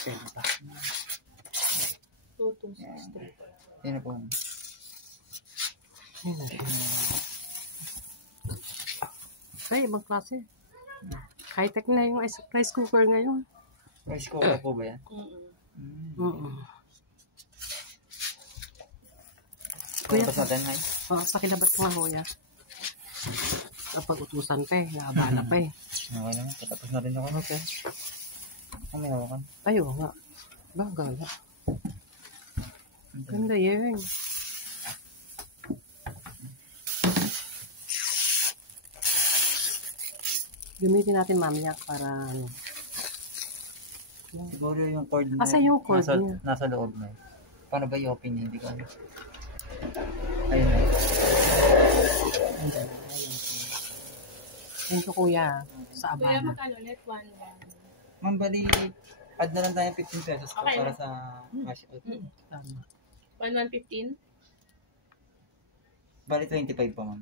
60. 2263. Yan na po. Yan na siya. Ay, ibang klase. High-tech na yung rice cooker ngayon. Rice cooker po ba yan? Kuya, tapos natin, hay? Sa kilabat ko nga, kuya. Kapag utusan pa eh, naabala pa eh. Okay naman, tapos natin ako. Okay. May hawakan. Ayaw nga. Gala. Ganda yan. Gamitin natin mamaya para ano. Siguro yung cord na Asa yung cord niya? Nasa loob na. Paano ba i-open niya? Hindi ko alam. Ayun na. Ayun to kuya. Sa Kuya, Abana. magkano ulit? 1,1. Ma'am, bali, add na lang tayo 15 pesos Okay. para sa cash out. Tama. 1,115? Bali, 25 po, ma'am.